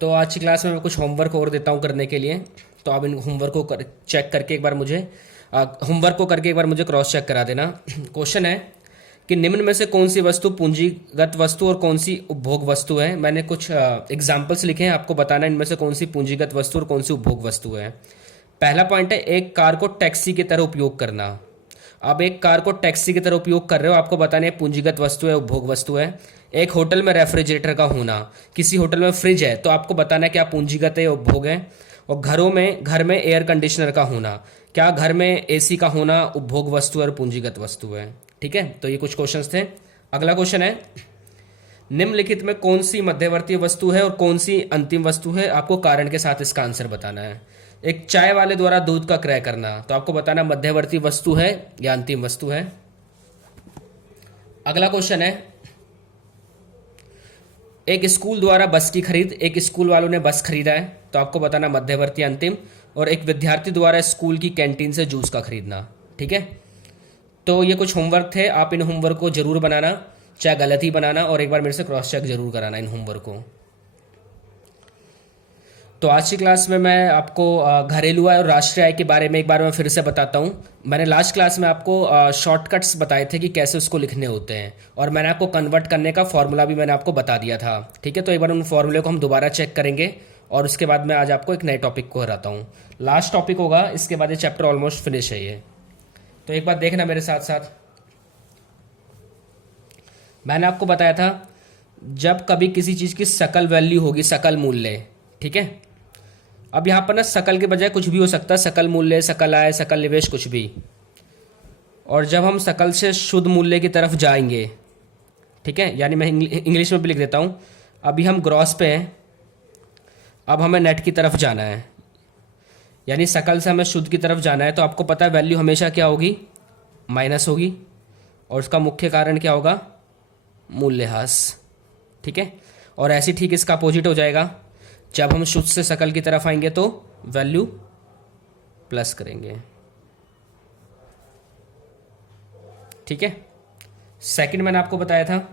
तो आज की क्लास में मैं कुछ होमवर्क और देता हूँ करने के लिए। तो आप इन होमवर्क को चेक करके एक बार मुझे होमवर्क को करके एक बार मुझे क्रॉस चेक करा देना। क्वेश्चन है कि निम्न में से कौन सी वस्तु पूंजीगत वस्तु और कौन सी उपभोग वस्तु है। मैंने कुछ एग्जाम्पल्स लिखे हैं, आपको बताना है इनमें से कौन सी पूंजीगत वस्तु और कौन सी उपभोग वस्तु है। पहला पॉइंट है एक कार को टैक्सी की तरह उपयोग करना। अब एक कार को टैक्सी की तरह उपयोग कर रहे हो, आपको बताना है पूंजीगत वस्तु है उपभोग वस्तु है। एक होटल में रेफ्रिजरेटर का होना, किसी होटल में फ्रिज है तो आपको बताना है क्या पूंजीगत है या उपभोग है। और घर में एयर कंडीशनर का होना, क्या घर में एसी का होना उपभोग वस्तु है और पूंजीगत वस्तु है। ठीक है, तो ये कुछ क्वेश्चंस थे। अगला क्वेश्चन है निम्नलिखित में कौन सी मध्यवर्ती वस्तु है और कौन सी अंतिम वस्तु है, आपको कारण के साथ इसका आंसर बताना है। एक चाय वाले द्वारा दूध का क्रय करना, तो आपको बताना मध्यवर्ती वस्तु है या अंतिम वस्तु है। अगला क्वेश्चन है एक स्कूल द्वारा बस की खरीद, एक स्कूल वालों ने बस खरीदा है तो आपको बताना मध्यवर्ती अंतिम। और एक विद्यार्थी द्वारा स्कूल की कैंटीन से जूस का खरीदना। ठीक है, तो ये कुछ होमवर्क थे, आप इन होमवर्क को जरूर बनाना, चाहे गलत ही बनाना, और एक बार मेरे से क्रॉस चेक जरूर कराना इन होमवर्क को। तो आज की क्लास में मैं आपको घरेलू आय और राष्ट्रीय आय के बारे में एक बार मैं फिर से बताता हूँ। मैंने लास्ट क्लास में आपको शॉर्टकट्स बताए थे कि कैसे उसको लिखने होते हैं, और मैंने आपको कन्वर्ट करने का फॉर्मूला भी मैंने आपको बता दिया था। ठीक है, तो एक बार उन फॉर्मूले को हम दोबारा चेक करेंगे और उसके बाद मैं आज आपको एक नए टॉपिक को हराता हूँ। लास्ट टॉपिक होगा, इसके बाद ये चैप्टर ऑलमोस्ट फिनिश है ये। तो एक बार देखना मेरे साथ साथ। मैंने आपको बताया था जब कभी किसी चीज़ की सकल वैल्यू होगी, सकल मूल्य। ठीक है, अब यहाँ पर ना सकल के बजाय कुछ भी हो सकता है, सकल मूल्य, सकल आय, सकल निवेश, कुछ भी। और जब हम सकल से शुद्ध मूल्य की तरफ जाएंगे, ठीक है, यानी मैं इंग्लिश में भी लिख देता हूँ। अभी हम ग्रॉस पे हैं, अब हमें नेट की तरफ जाना है, यानी सकल से हमें शुद्ध की तरफ जाना है। तो आपको पता है वैल्यू हमेशा क्या होगी, माइनस होगी, और उसका मुख्य कारण क्या होगा, मूल्यह्रास। ठीक है, और ऐसे ठीक इसका अपोजिट हो जाएगा, जब हम शुद्ध से सकल की तरफ आएंगे तो वैल्यू प्लस करेंगे। ठीक है, सेकंड मैंने आपको बताया था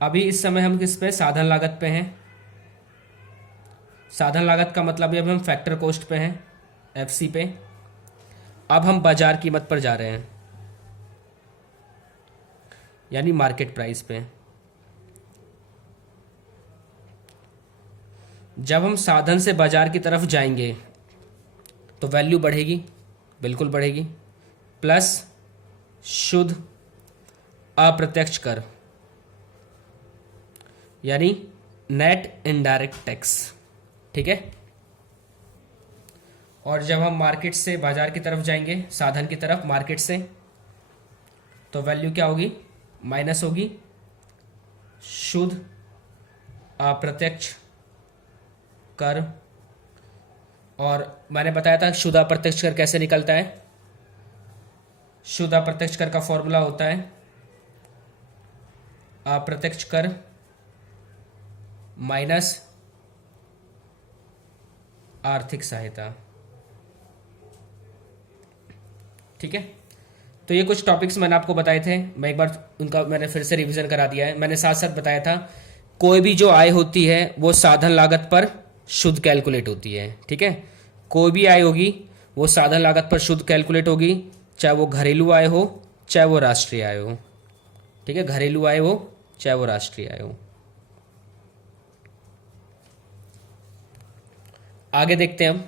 अभी इस समय हम किस पे, साधन लागत पे हैं। साधन लागत का मतलब अब हम फैक्टर कॉस्ट पे हैं, एफसी पे। अब हम बाजार कीमत पर जा रहे हैं, यानी मार्केट प्राइस पे। जब हम साधन से बाजार की तरफ जाएंगे तो वैल्यू बढ़ेगी, बिल्कुल बढ़ेगी, प्लस शुद्ध अप्रत्यक्ष कर, यानी नेट इनडायरेक्ट टैक्स। ठीक है, और जब हम मार्केट से बाजार की तरफ जाएंगे, साधन की तरफ मार्केट से, तो वैल्यू क्या होगी, माइनस होगी, शुद्ध अप्रत्यक्ष कर। और मैंने बताया था शुद्ध अप्रत्यक्ष कर कैसे निकलता है। शुद्ध अप्रत्यक्ष कर का फॉर्मूला होता है अप्रत्यक्ष कर माइनस आर्थिक सहायता। ठीक है, तो ये कुछ टॉपिक्स मैंने आपको बताए थे, मैं एक बार उनका मैंने फिर से रिवीजन करा दिया है। मैंने साथ साथ बताया था कोई भी जो आय होती है वो साधन लागत पर शुद्ध कैलकुलेट होती है। ठीक है, कोई भी आय होगी वो साधन लागत पर शुद्ध कैलकुलेट होगी, चाहे वो घरेलू आय हो चाहे वो राष्ट्रीय आय हो। ठीक है, घरेलू आय हो चाहे वो राष्ट्रीय आय हो। आगे देखते हैं हम।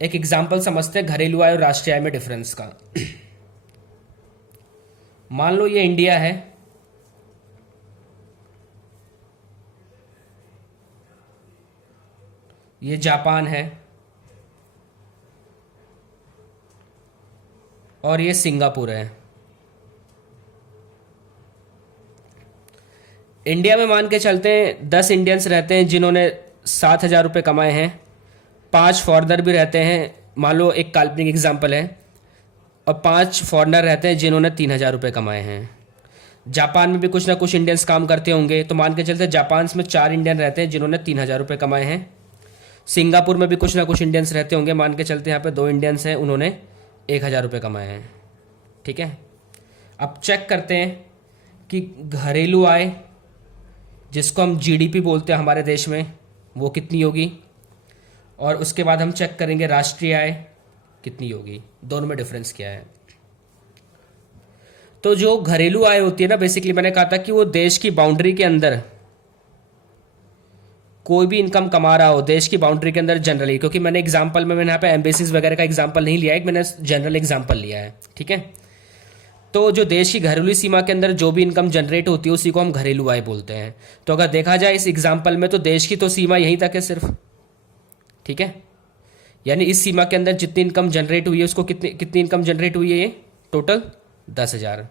एक एग्जाम्पल समझते हैं घरेलू आय और राष्ट्रीय आय में डिफरेंस का। मान लो ये इंडिया है, ये जापान है, और ये सिंगापुर है। इंडिया में मान के चलते हैं 10 इंडियंस रहते हैं जिन्होंने 7,000 रुपये कमाए हैं, 5 फॉरेनर भी रहते हैं, मान लो एक काल्पनिक एग्जाम्पल है, और 5 फॉरेनर रहते हैं जिन्होंने 3,000 रुपये कमाए हैं। जापान में भी कुछ ना कुछ इंडियंस काम करते होंगे, तो मान के चलते जापान में 4 इंडियन रहते हैं जिन्होंने 3,000 रुपये कमाए हैं। सिंगापुर में भी कुछ ना कुछ इंडियंस रहते होंगे, मान के चलते यहाँ पे 2 इंडियंस हैं, उन्होंने 1,000 रुपये कमाए हैं। ठीक है, अब चेक करते हैं कि घरेलू आय, जिसको हम जीडीपी बोलते हैं हमारे देश में, वो कितनी होगी, और उसके बाद हम चेक करेंगे राष्ट्रीय आय कितनी होगी, दोनों में डिफरेंस क्या है। तो जो घरेलू आय होती है ना, बेसिकली मैंने कहा था कि वो देश की बाउंड्री के अंदर कोई भी इनकम कमा रहा हो, देश की बाउंड्री के अंदर जनरली, क्योंकि मैंने एग्जांपल में, मैंने यहाँ पे एम्बेसीज वगैरह का एग्जांपल नहीं लिया है, मैंने जनरल एग्जांपल लिया है, ठीक है। तो जो देश की घरेलू सीमा के अंदर जो भी इनकम जनरेट होती है उसी को हम घरेलू आय बोलते हैं। तो अगर देखा जाए इस एग्जाम्पल में, तो देश की तो सीमा यहीं तक है सिर्फ, ठीक है। यानी इस सीमा के अंदर जितनी इनकम जनरेट हुई है, उसको कितनी इनकम जनरेट हुई है, ये टोटल 10,000।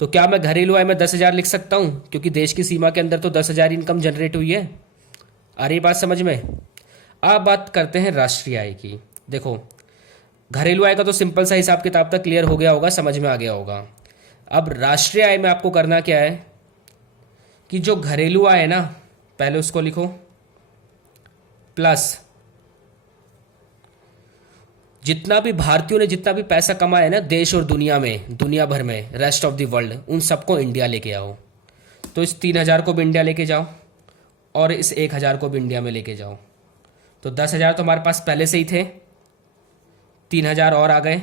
तो क्या मैं घरेलू आय में 10,000 लिख सकता हूं, क्योंकि देश की सीमा के अंदर तो 10,000 इनकम जनरेट हुई है। आ रही बात समझ में। अब बात करते हैं राष्ट्रीय आय की। देखो, घरेलू आय का तो सिंपल सा हिसाब किताब तक क्लियर हो गया होगा, समझ में आ गया होगा। अब राष्ट्रीय आय में आपको करना क्या है कि जो घरेलू आय है ना, पहले उसको लिखो प्लस जितना भी भारतीयों ने जितना भी पैसा कमाया है ना देश और दुनिया में, दुनिया भर में, रेस्ट ऑफ द वर्ल्ड, उन सबको इंडिया लेके आओ। तो इस 3,000 को भी इंडिया लेके जाओ और इस 1,000 को भी इंडिया में लेके जाओ। तो 10,000 तो हमारे पास पहले से ही थे, 3,000 और आ गए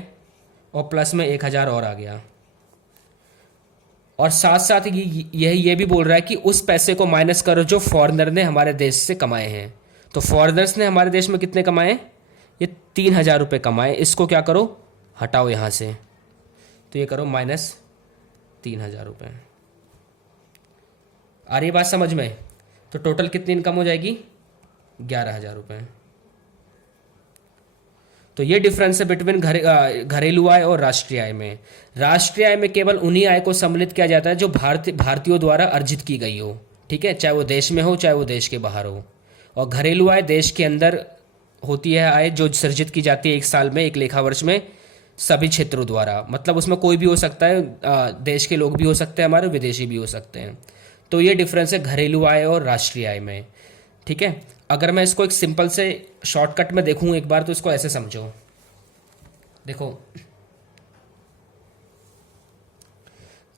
और प्लस में 1,000 और आ गया। और साथ साथ ये भी बोल रहा है कि उस पैसे को माइनस करो जो फॉरेनर ने हमारे देश से कमाए हैं। तो फॉरेनर्स ने हमारे देश में कितने कमाए, ये 3,000 रुपये कमाए। इसको क्या करो, हटाओ यहाँ से, तो ये करो माइनस 3,000 रुपये। आ रही बात समझ में। तो टोटल कितनी इनकम हो जाएगी, 11,000 रुपये। तो ये डिफरेंस है बिटवीन घरेलू आय और राष्ट्रीय आय में। राष्ट्रीय आय में केवल उन्हीं आय को सम्मिलित किया जाता है जो भारतीयों द्वारा अर्जित की गई हो, ठीक है, चाहे वो देश में हो चाहे वो देश के बाहर हो। और घरेलू आय देश के अंदर होती है आय जो सृजित की जाती है एक साल में, एक लेखा वर्ष में, सभी क्षेत्रों द्वारा। मतलब उसमें कोई भी हो सकता है, देश के लोग भी हो सकते हैं हमारे, विदेशी भी हो सकते हैं। तो ये डिफरेंस है घरेलू आय और राष्ट्रीय आय में, ठीक है। अगर मैं इसको एक सिंपल से शॉर्टकट में देखूं एक बार, तो इसको ऐसे समझो। देखो,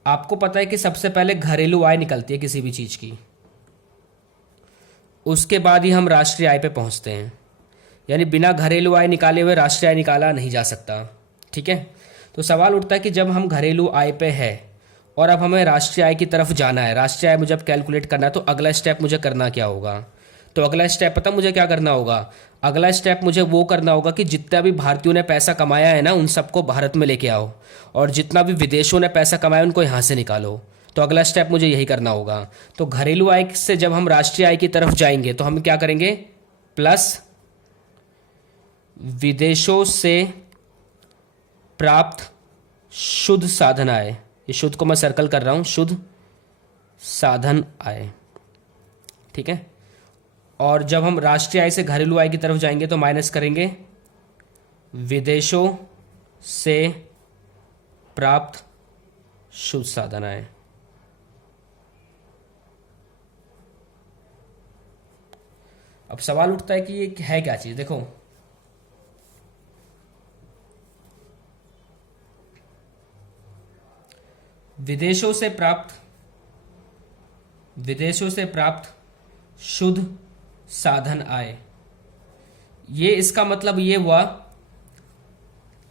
आपको पता है कि सबसे पहले घरेलू आय निकलती है किसी भी चीज की, उसके बाद ही हम राष्ट्रीय आय पे पहुंचते हैं। यानी बिना घरेलू आय निकाले हुए राष्ट्रीय आय निकाला नहीं जा सकता, ठीक है। तो सवाल उठता है कि जब हम घरेलू आय पे है और अब हमें राष्ट्रीय आय की तरफ जाना है, राष्ट्रीय आय मुझे अब कैलकुलेट करना है, तो अगला स्टेप मुझे करना क्या होगा। तो अगला स्टेप पता मुझे क्या करना होगा, अगला स्टेप मुझे वो करना होगा कि जितना भी भारतीयों ने पैसा कमाया है ना, उन सबको भारत में लेके आओ, और जितना भी विदेशों ने पैसा कमाया उनको यहाँ से निकालो। तो अगला स्टेप मुझे यही करना होगा। तो घरेलू आय से जब हम राष्ट्रीय आय की तरफ जाएंगे तो हम क्या करेंगे, प्लस विदेशों से प्राप्त शुद्ध साधन आय, ये शुद्ध को मैं सर्कल कर रहा हूं, शुद्ध साधन आय, ठीक है। और जब हम राष्ट्रीय आय से घरेलू आय की तरफ जाएंगे तो माइनस करेंगे विदेशों से प्राप्त शुद्ध साधन आय। अब सवाल उठता है कि ये है क्या चीज। देखो, विदेशों से प्राप्त शुद्ध साधन आय, ये इसका मतलब ये हुआ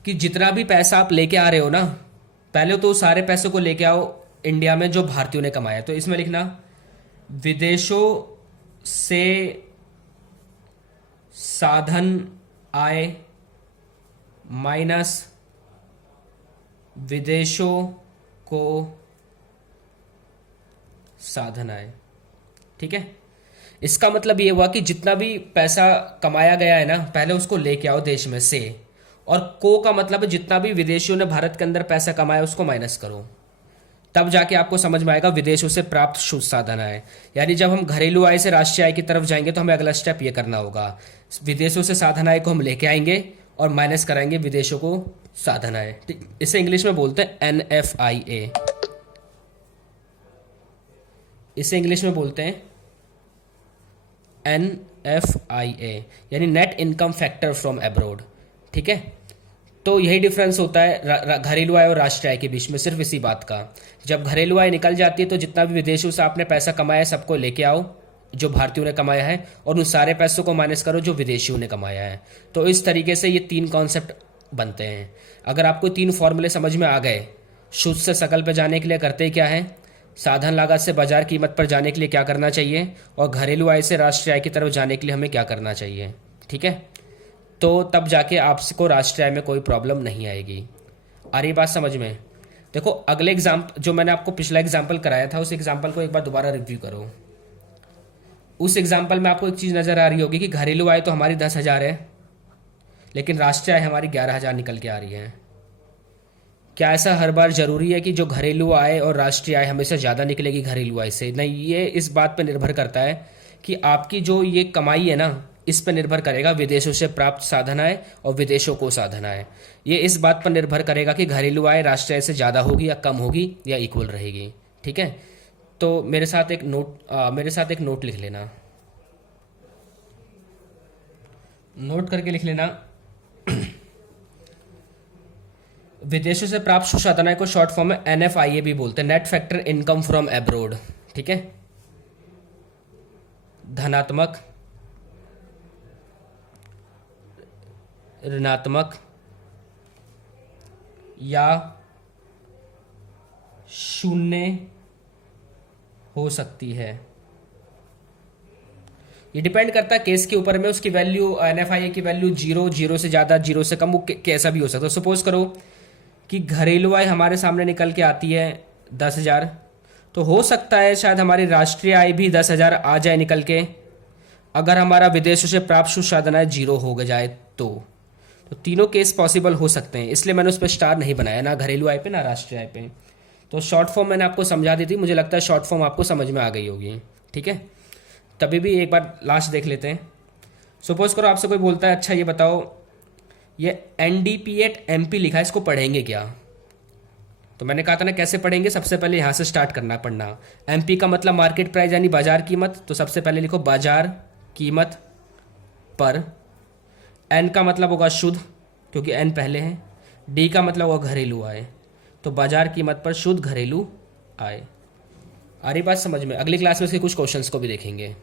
कि जितना भी पैसा आप लेके आ रहे हो ना, पहले तो सारे पैसों को लेके आओ इंडिया में जो भारतीयों ने कमाया। तो इसमें लिखना विदेशों से साधन आय माइनस विदेशों को साधन आय, ठीक है। इसका मतलब ये हुआ कि जितना भी पैसा कमाया गया है ना, पहले उसको लेके आओ देश में से, और को का मतलब जितना भी विदेशियों ने भारत के अंदर पैसा कमाया उसको माइनस करो, तब जाके आपको समझ में आएगा विदेशों से प्राप्त शुद्ध साधन आय। यानी जब हम घरेलू आय से राष्ट्रीय आय की तरफ जाएंगे तो हमें अगला स्टेप ये करना होगा, विदेशों से साधन आय को हम लेके आएंगे और माइनस कराएंगे विदेशों को साधन आय। इसे इंग्लिश में बोलते हैं NFIA, इसे इंग्लिश में बोलते हैं NFIA, यानी net income factor from abroad, ठीक है। तो यही डिफरेंस होता है घरेलू आय और राष्ट्रीय आय के बीच में, सिर्फ इसी बात का। जब घरेलू आय निकल जाती है तो जितना भी विदेशों से आपने पैसा कमाया है सबको लेके आओ जो भारतीयों ने कमाया है, और उन सारे पैसों को माइनस करो जो विदेशियों ने कमाया है। तो इस तरीके से ये 3 कॉन्सेप्ट बनते हैं। अगर आपको 3 फॉर्मूले समझ में आ गए, शुद्ध से सकल पे जाने के लिए करते क्या है, साधन लागत से बाजार कीमत पर जाने के लिए क्या करना चाहिए, और घरेलू आय से राष्ट्रीय आय की तरफ जाने के लिए हमें क्या करना चाहिए, ठीक है, तो तब जाके आपको राष्ट्रीय आय में कोई प्रॉब्लम नहीं आएगी। आ रही बात समझ में? देखो अगले एग्जाम्पल जो मैंने आपको पिछला एग्जाम्पल कराया था उस एग्जाम्पल को एक बार दोबारा रिव्यू करो। उस एग्जाम्पल में आपको एक चीज़ नज़र आ रही होगी कि घरेलू आय तो हमारी 10,000 है, लेकिन राष्ट्रीय आय हमारी 11,000 निकल के आ रही है। क्या ऐसा हर बार जरूरी है कि जो घरेलू आय और राष्ट्रीय आय हमेशा ज़्यादा निकलेगी घरेलू आय से? नहीं, ये इस बात पर निर्भर करता है कि आपकी जो ये कमाई है ना, इस पर निर्भर करेगा विदेशों से प्राप्त साधन आय और विदेशों को साधन आय। ये इस बात पर निर्भर करेगा कि घरेलू आय राष्ट्रीय आय से ज़्यादा होगी या कम होगी या इक्वल रहेगी, ठीक है। तो मेरे साथ एक नोट लिख लेना, नोट करके लिख लेना। विदेशों से प्राप्त शुद्ध साधन आय को शॉर्ट फॉर्म में NFIA भी बोलते हैं, net factor income from abroad, ठीक है। धनात्मक, ऋणात्मक या शून्य हो सकती है। ये डिपेंड करता है केस के ऊपर में, उसकी वैल्यू NFIA की वैल्यू 0 से ज़्यादा 0 से कम, वो कैसा भी हो सकता है। सपोज करो कि घरेलू आय हमारे सामने निकल के आती है 10,000, तो हो सकता है शायद हमारी राष्ट्रीय आय भी 10,000 आ जाए निकल के, अगर हमारा विदेशों से प्राप्त शुद्ध साधन आय 0 हो जाए तो तीनों केस पॉसिबल हो सकते हैं। इसलिए मैंने उस पर स्टार नहीं बनाया, ना घरेलू आय पे ना राष्ट्रीय आय पे। तो शॉर्ट फॉर्म मैंने आपको समझा दी थी, मुझे लगता है शॉर्ट फॉर्म आपको समझ में आ गई होगी, ठीक है। तभी भी एक बार लास्ट देख लेते हैं। सपोज करो आपसे कोई बोलता है अच्छा ये बताओ ये NDP MP लिखा है, इसको पढ़ेंगे क्या? तो मैंने कहा था ना कैसे पढ़ेंगे, सबसे पहले यहाँ से स्टार्ट करना पढ़ना। MP का मतलब मार्केट प्राइस यानी बाजार कीमत, तो सबसे पहले लिखो बाजार कीमत पर। N का मतलब होगा शुद्ध, क्योंकि N पहले है। D का मतलब होगा घरेलू आय, तो बाजार कीमत पर शुद्ध घरेलू आय। आ रही बात समझ में? अगली क्लास में इसके कुछ क्वेश्चंस को भी देखेंगे।